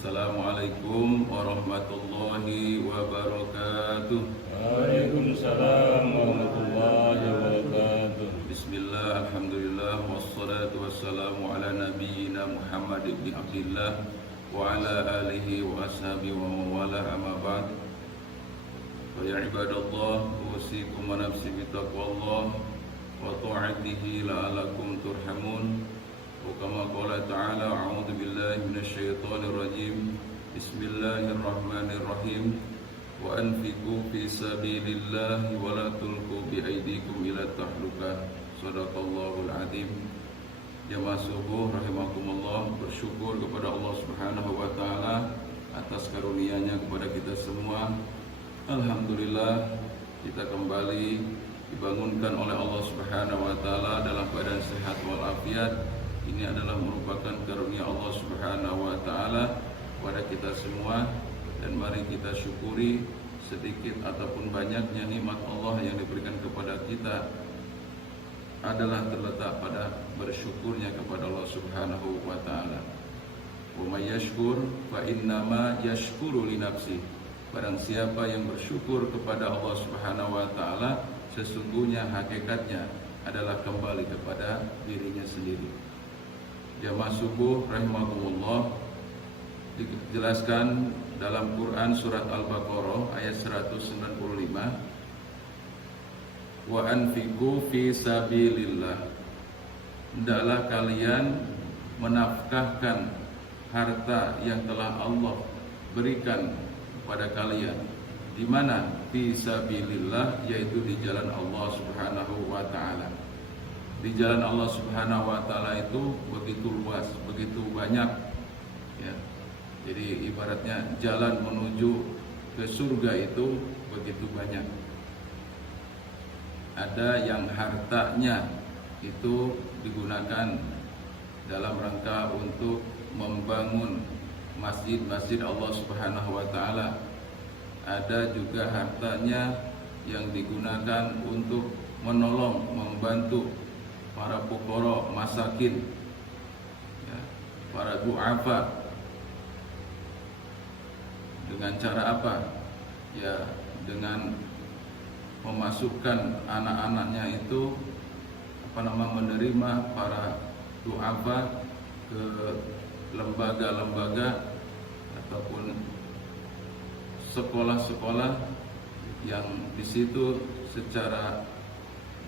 Assalamualaikum warahmatullahi wabarakatuh. Waalaikumsalam warahmatullahi wabarakatuh. Bismillah, alhamdulillah, wassalatu wassalamu ala nabiyyina Muhammad ibn Abdillah wa ala alihi wa ashabihi wa mawalah, amma ba'd. Fa ya ibadallah, usikum wa nafsi bitaqwallah wa ta'atihi la'alakum turhamun. Wa kama qala ta'ala, a'udzu billahi minasyaitonir rajim. Bismillahirrahmanirrahim. Wa anfiqu fi sabilillahi wa la tulqu bi aydikum ila tahlukah. Shadaqallahul azim. Jamaah subuh rahimakumullah, bersyukur kepada Allah Subhanahu wa taala atas karunia-Nya kepada kita semua. Alhamdulillah, kita kembali dibangunkan oleh Allah Subhanahu wa taala dalam keadaan sehat walafiat. Ini adalah merupakan karunia Allah Subhanahu wa taala kepada kita semua, dan mari kita syukuri sedikit ataupun banyaknya nikmat Allah yang diberikan kepada kita adalah terletak pada bersyukurnya kepada Allah Subhanahu wa taala. Wa may yashkur fa innama yashkuru li nafsi. Barang siapa yang bersyukur kepada Allah Subhanahu wa taala, sesungguhnya hakikatnya adalah kembali kepada dirinya sendiri. Jamaah subuh rahimakumullah, dijelaskan dalam Quran surat Al-Baqarah ayat 195, wa anfiqu fi sabilillah. Hendaklah kalian menafkahkan harta yang telah Allah berikan kepada kalian. Di mana? Fi sabilillah, yaitu di jalan Allah Subhanahu wa taala. Di jalan Allah Subhanahu wa taala itu begitu luas, begitu banyak, ya. Jadi ibaratnya jalan menuju ke surga itu begitu banyak. Ada yang hartanya itu digunakan dalam rangka untuk membangun masjid-masjid Allah Subhanahu wa taala. Ada juga hartanya yang digunakan untuk menolong, membantu para fuqara, masakin, ya, para du'afa. Dengan cara apa? Ya, dengan memasukkan anak-anaknya itu menerima para du'afa ke lembaga-lembaga ataupun sekolah-sekolah yang di situ secara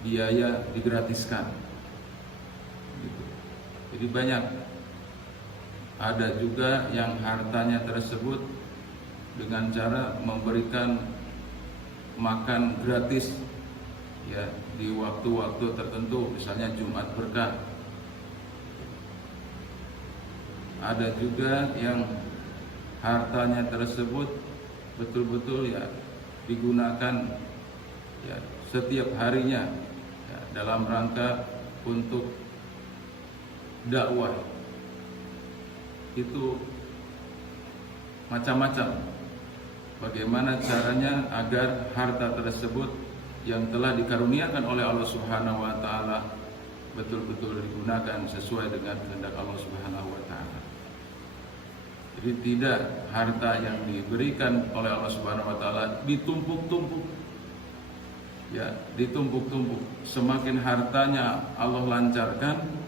biaya digratiskan. Jadi banyak. Ada juga yang hartanya tersebut dengan cara memberikan makan gratis, ya, di waktu-waktu tertentu, misalnya Jumat Berkah. Ada juga yang hartanya tersebut betul-betul, ya, digunakan, ya, setiap harinya, ya, dalam rangka untuk dakwah. Itu macam-macam. Bagaimana caranya agar harta tersebut yang telah dikaruniakan oleh Allah Subhanahu wa taala betul-betul digunakan sesuai dengan kehendak Allah Subhanahu wa taala. Jadi tidak harta yang diberikan oleh Allah Subhanahu wa taala ditumpuk-tumpuk. Ya, ditumpuk-tumpuk. Semakin hartanya Allah lancarkan,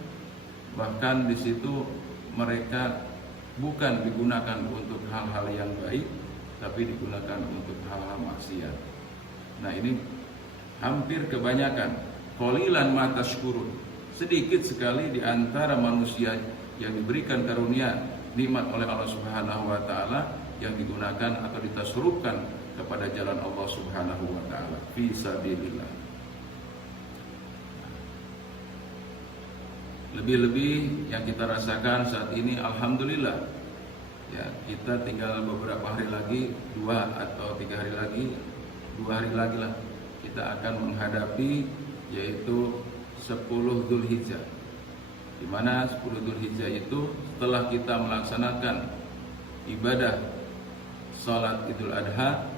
bahkan di situ mereka bukan digunakan untuk hal-hal yang baik, tapi digunakan untuk hal-hal maksiat. Nah, ini hampir kebanyakan. Qalilan ma tashkurun. Sedikit sekali di antara manusia yang diberikan karunia nikmat oleh Allah Subhanahu wa taala yang digunakan atau ditasarrufkan kepada jalan Allah Subhanahu wa taala fi sabilillah. Lebih-lebih yang kita rasakan saat ini, alhamdulillah, ya, kita tinggal beberapa hari lagi, 2 atau 3 hari lagi, 2 hari lagi lah, kita akan menghadapi yaitu 10 Dzulhijjah. Di mana 10 Dzulhijjah itu setelah kita melaksanakan ibadah salat Idul Adha,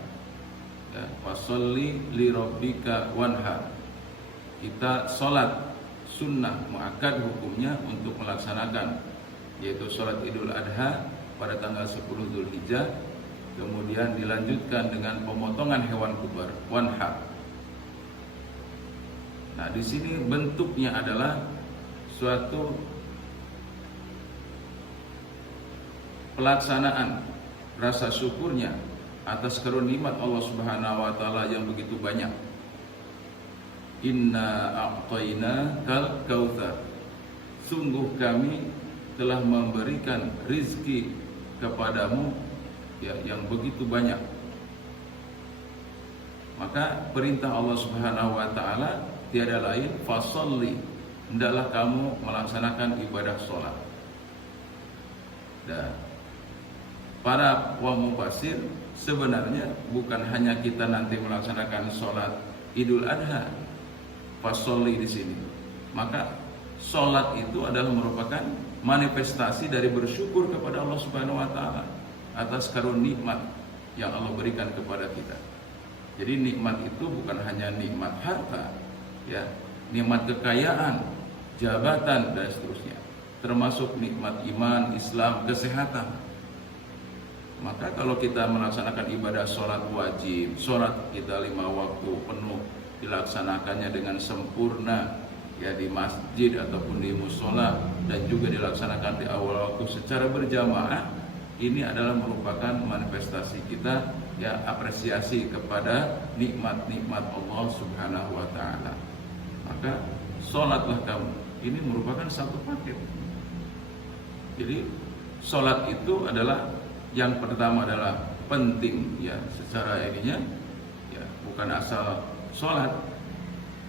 ya, fasholli li rabbika wanhar. Kita salat sunnah muakkad hukumnya untuk melaksanakan, yaitu sholat Idul Adha pada tanggal 10 Dzulhijjah, kemudian dilanjutkan dengan pemotongan hewan kurban, wanhar. Nah, di sini bentuknya adalah suatu pelaksanaan rasa syukurnya atas karunia nikmat Allah Subhanahu wa taala yang begitu banyak. Inna a'tainakal kautsar. Sungguh kami telah memberikan rizki kepadamu ya, yang begitu banyak. Maka perintah Allah Subhanahu wa taala tiada lain, fasolli, hendaklah kamu melaksanakan ibadah sholat. Dan para mufassir, sebenarnya bukan hanya kita nanti melaksanakan sholat Idul Adha, fasolli di sini. Maka sholat itu adalah merupakan manifestasi dari bersyukur kepada Allah Subhanahu wa taala atas karunia nikmat yang Allah berikan kepada kita. Jadi nikmat itu bukan hanya nikmat harta, ya, nikmat kekayaan, jabatan dan seterusnya, termasuk nikmat iman, Islam, kesehatan. Maka kalau kita melaksanakan ibadah sholat wajib, sholat kita 5 waktu penuh, dilaksanakannya dengan sempurna, ya, di masjid ataupun di musola, dan juga dilaksanakan di awal waktu secara berjamaah, ini adalah merupakan manifestasi kita, ya, apresiasi kepada nikmat-nikmat Allah Subhanahu wa taala. Maka sholatlah kamu, ini merupakan satu paket. Jadi sholat itu adalah yang pertama adalah penting, ya, secara ininya, ya, bukan asal sholat.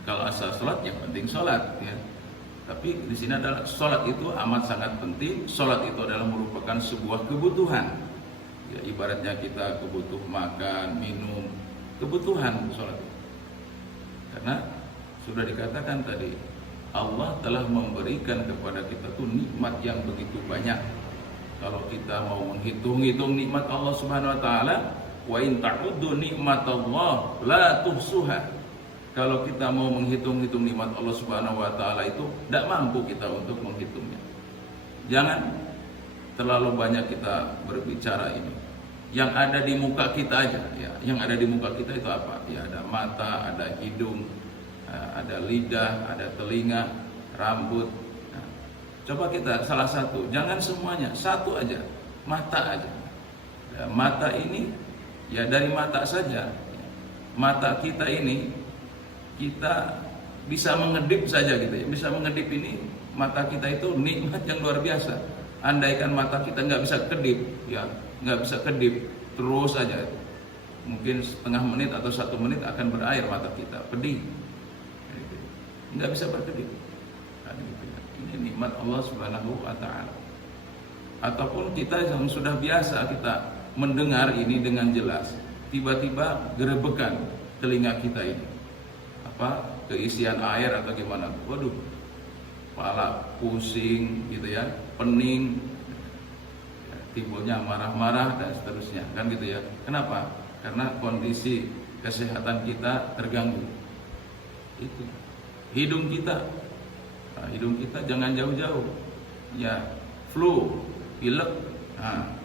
Kalau asal sholat ya penting sholat, ya. Tapi di sini adalah sholat itu amat sangat penting. Sholat itu adalah merupakan sebuah kebutuhan. Ya, ibaratnya kita kebutuh makan, minum, kebutuhan sholat. Karena sudah dikatakan tadi, Allah telah memberikan kepada kita tuh nikmat yang begitu banyak. Kalau kita mau menghitung-hitung nikmat Allah Subhanahu wa taala, wa in ta'uddu nikmatallah la tuhsuha. Kalau kita mau menghitung-hitung nikmat Allah Subhanahu wa taala itu tidak mampu kita untuk menghitungnya. Jangan terlalu banyak kita berbicara ini. Yang ada di muka kita aja, ya. Yang ada di muka kita itu apa? Ya, ada mata, ada hidung, ada lidah, ada telinga, rambut. Nah, coba kita salah satu, jangan semuanya, satu aja, mata aja. Ya, mata ini, ya dari mata saja, mata kita ini, kita bisa mengedip saja gitu ya. Bisa mengedip ini, mata kita itu nikmat yang luar biasa. Andaikan mata kita nggak bisa kedip, ya nggak bisa kedip, terus aja, mungkin setengah menit atau 1 menit akan berair mata kita, pedih, nggak bisa berkedip. Ini nikmat Allah Subhanahu wa taala. Ataupun kita yang sudah biasa kita mendengar ini dengan jelas, tiba-tiba gerebekan telinga kita ini, keisian air atau gimana, waduh, kepala pusing gitu ya, pening, timbulnya marah-marah dan seterusnya, kan gitu ya. Kenapa? Karena kondisi kesehatan kita terganggu. Itu hidung kita, nah, hidung kita jangan jauh-jauh, ya, flu, pilek, nah,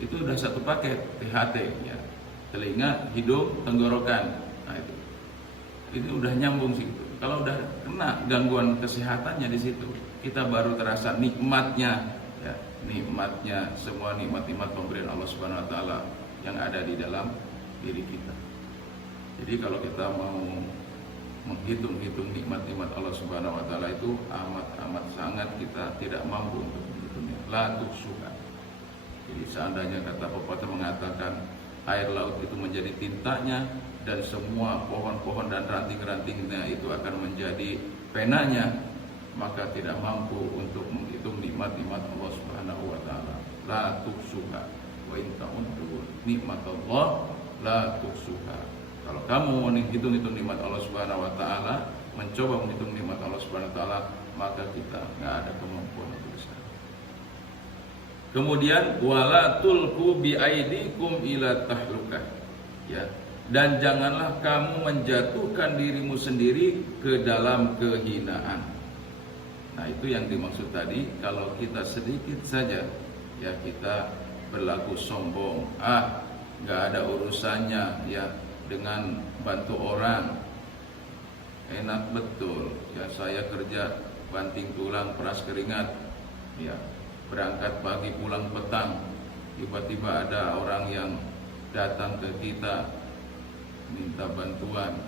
itu udah satu paket THT, ya, telinga, hidung, tenggorokan, nah itu udah nyambung sih. Kalau udah kena gangguan kesehatannya di situ, kita baru terasa nikmatnya, ya, nikmatnya semua nikmat-nikmat pemberian Allah Subhanahu wa taala yang ada di dalam diri kita. Jadi kalau kita mau menghitung-hitung nikmat-nikmat Allah Subhanahu wa taala itu amat sangat kita tidak mampu untuk menghitungnya. La tuhsuha. Jadi seandainya kata pepatah mengatakan air laut itu menjadi tintanya dan semua pohon-pohon dan ranting-rantingnya itu akan menjadi penanya, maka tidak mampu untuk menghitung nikmat-nikmat Allah Subhanahu wa taala. La tuhsuha wa in ta'uddu nikmatallah la tuhsuha. Kalau kamu menghitung-hitung nikmat Allah Subhanahu wa taala, mencoba menghitung nikmat Allah Subhanahu wa taala, maka kita enggak ada kemampuan untuk bisa. Kemudian wala tulqu bi aidikum ila tahlukah. Ya. Dan janganlah kamu menjatuhkan dirimu sendiri ke dalam kehinaan. Nah, itu yang dimaksud tadi. Kalau kita sedikit saja, ya kita berlaku sombong, nggak ada urusannya ya dengan bantu orang. Enak betul ya, saya kerja banting tulang peras keringat ya, berangkat pagi pulang petang, tiba-tiba ada orang yang datang ke kita minta bantuan.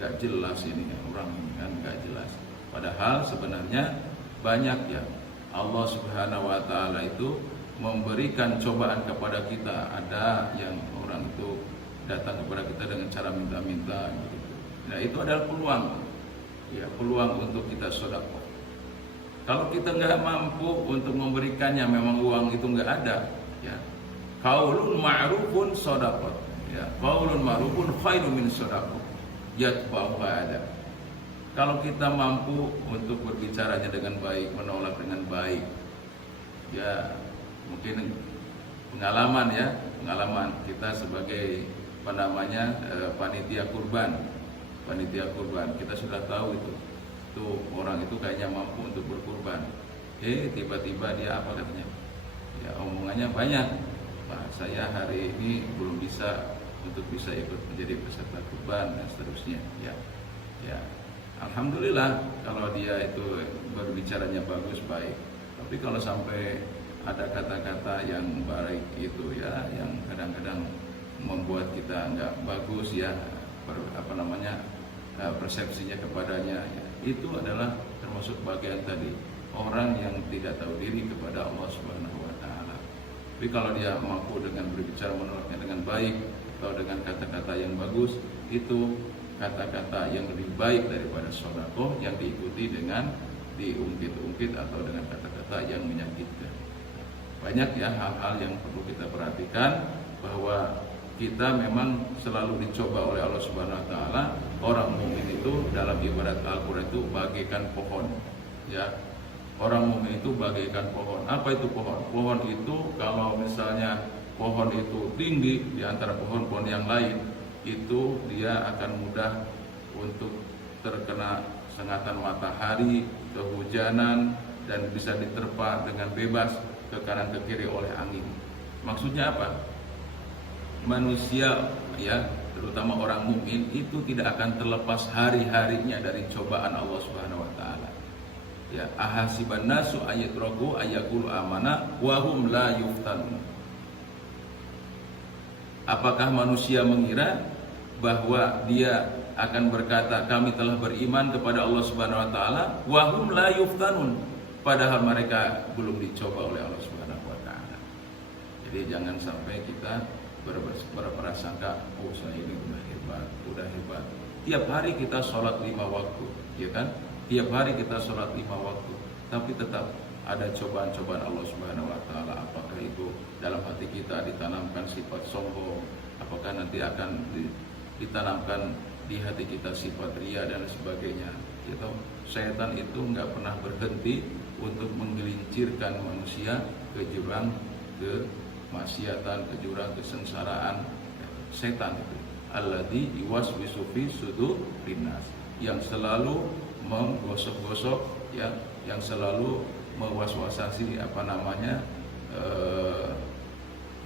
Gak jelas ini orang kan, gak jelas. Padahal sebenarnya banyak ya, Allah Subhanahu wa Ta'ala itu memberikan cobaan kepada kita. Ada yang orang itu datang kepada kita dengan cara minta-minta gitu. Nah itu adalah peluang ya, peluang untuk kita sedekah. Kalau kita nggak mampu untuk memberikannya, memang uang itu nggak ada ya, qaulun ma'rufun shadaqah ya, qaulun ma'rufun khairun min shadaqah yatba'uha ada. Kalau kita mampu untuk berbicaranya dengan baik, menolak dengan baik ya, mungkin pengalaman kita sebagai panitia kurban, kita sudah tahu itu orang itu kayaknya mampu untuk berkurban. Tiba-tiba dia apa katanya? Ya omongannya banyak. Pak, saya hari ini belum bisa untuk bisa ikut menjadi peserta kurban dan seterusnya. Ya, alhamdulillah kalau dia itu berbicaranya bagus baik. Tapi kalau sampai ada kata-kata yang baik itu ya, yang kadang-kadang membuat kita nggak bagus ya, persepsinya kepadanya ya, itu adalah termasuk bagian tadi orang yang tidak tahu diri kepada Allah Subhanahu wa Ta'ala. Tapi kalau dia mampu dengan berbicara menolaknya dengan baik atau dengan kata-kata yang bagus, itu kata-kata yang lebih baik daripada sedekah yang diikuti dengan diungkit-ungkit atau dengan kata-kata yang menyakitkan. Banyak ya hal-hal yang perlu kita perhatikan, bahwa kita memang selalu dicoba oleh Allah Subhanahu wa Ta'ala. Orang mukmin itu dalam ibarat Al-Qur'an itu bagaikan pohon ya. Orang mukmin itu bagaikan pohon. Apa itu pohon? Pohon itu kalau misalnya pohon itu tinggi di antara pohon-pohon yang lain, itu dia akan mudah untuk terkena sengatan matahari, kehujanan, dan bisa diterpa dengan bebas ke kanan ke kiri oleh angin. Maksudnya apa? Manusia ya, terutama orang mukmin itu tidak akan terlepas hari-harinya dari cobaan Allah Subhanahu wa Ta'ala. Ya, ahasiban nasu ayatraku ayaqulu amana wa hum la yuftanun. Apakah manusia mengira bahwa dia akan berkata kami telah beriman kepada Allah Subhanahu wa Ta'ala wa hum la yuftanun, padahal mereka belum dicoba oleh Allah Subhanahu wa Ta'ala. Jadi jangan sampai kita berprasangka, oh saya ini udah hebat. Tiap hari kita sholat 5 waktu, ya kan? Tiap hari kita sholat 5 waktu, tapi tetap ada cobaan-cobaan Allah Subhanahu wa Ta'ala. Apakah itu dalam hati kita ditanamkan sifat sombong? Apakah nanti akan ditanamkan di hati kita sifat ria dan sebagainya? Gitu. Setan itu nggak pernah berhenti untuk menggelincirkan manusia ke jurang kemaksiatan, ke jurang kesengsaraan. Setan itu alladzi yuwaswisu fi sudurin nas, yang selalu menggosok-gosok ya, yang selalu mewaswasasi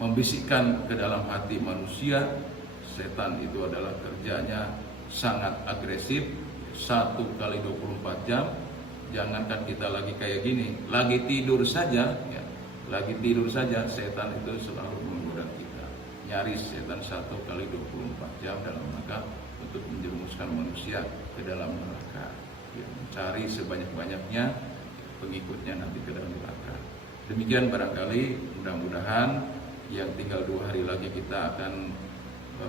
membisikkan ke dalam hati manusia. Setan itu adalah kerjanya sangat agresif, 1 kali 24 jam. Jangankan kita lagi kayak gini, lagi tidur saja ya, lagi tidur saja setan itu selalu menggoda kita. Nyaris setan 1 kali 24 jam dalam rangka untuk menjerumuskan manusia ke dalam neraka ya, mencari sebanyak-banyaknya pengikutnya nanti ke dalam neraka. Demikian barangkali, mudah-mudahan yang tinggal 2 hari lagi kita akan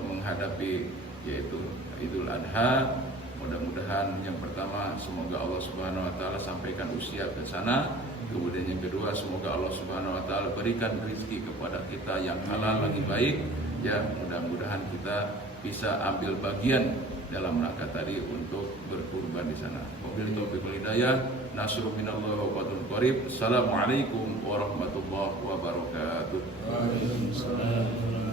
menghadapi yaitu Idul Adha. Mudah-mudahan yang pertama semoga Allah Subhanahu wa Ta'ala sampaikan usia ke sana. Kemudian yang kedua, semoga Allah Subhanahu wa Ta'ala berikan rezeki kepada kita yang halal lagi baik ya. Mudah-mudahan kita bisa ambil bagian dalam rangka tadi untuk berkurban di sana. Wabillahi taufiq wal hidayah. Nasrun minallahi wa fadlun qarib. Assalamualaikum warahmatullahi wabarakatuh. Waalaikumsalam.